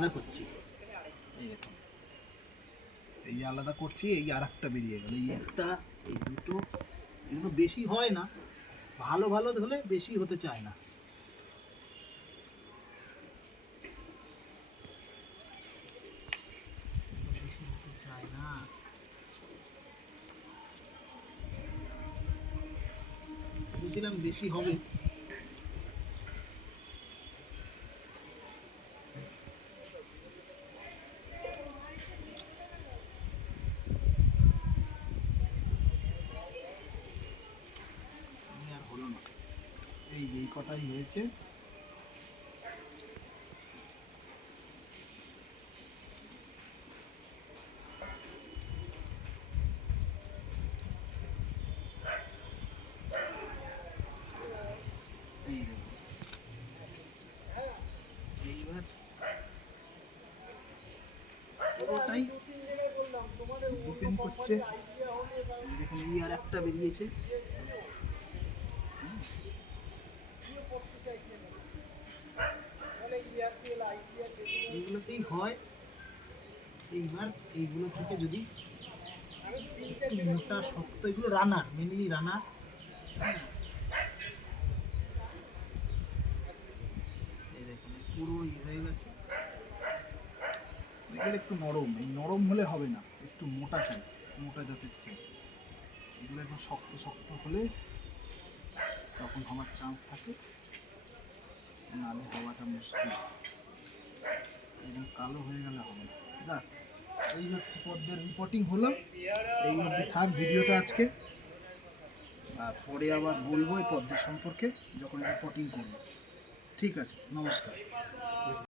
আলাদা করছি, এই দেখুন এই আলাদা করছি, এই আর একটা বেরিয়ে গেল, এই একটা, এই দুটো, এগুলো বেশি হয় না, ভালো ভালো হলে বেশি হতে চায় না। বেশি হতে চায় না, বুঝলাম বেশি হবে। আর হলো না, এই কটাই হয়েছে। এই দেখুন, এইবার পুরোটাই ডিপেন্ড করছে। দেখুন এই আর একটা বেরিয়েছে, এইগুলোতেই হয়। এইবার এইগুলো থেকে যদি মোটা শক্ত, এগুলো রানার, মেনলি রানার, এই দেখুন পুরো হয়ে গেছে। এগুলো একটু নরম, এই নরম হলে হবে না, একটু মোটা চাই, মোটা জাতের চাই। এগুলো একটু শক্ত শক্ত হলে তখন হওয়ার চান্স থাকে, নাহলে হওয়াটা মুশকিল। এবং কালো হয়ে গেলে হবে না। যাক, এই হচ্ছে পদ্মের রিপোর্টিং হলো, এই অবধি থাক ভিডিওটা আজকে। আর পরে আবার বলবো এই পদ্মের সম্পর্কে যখন রিপোর্টিং করবো। ঠিক আছে, নমস্কার।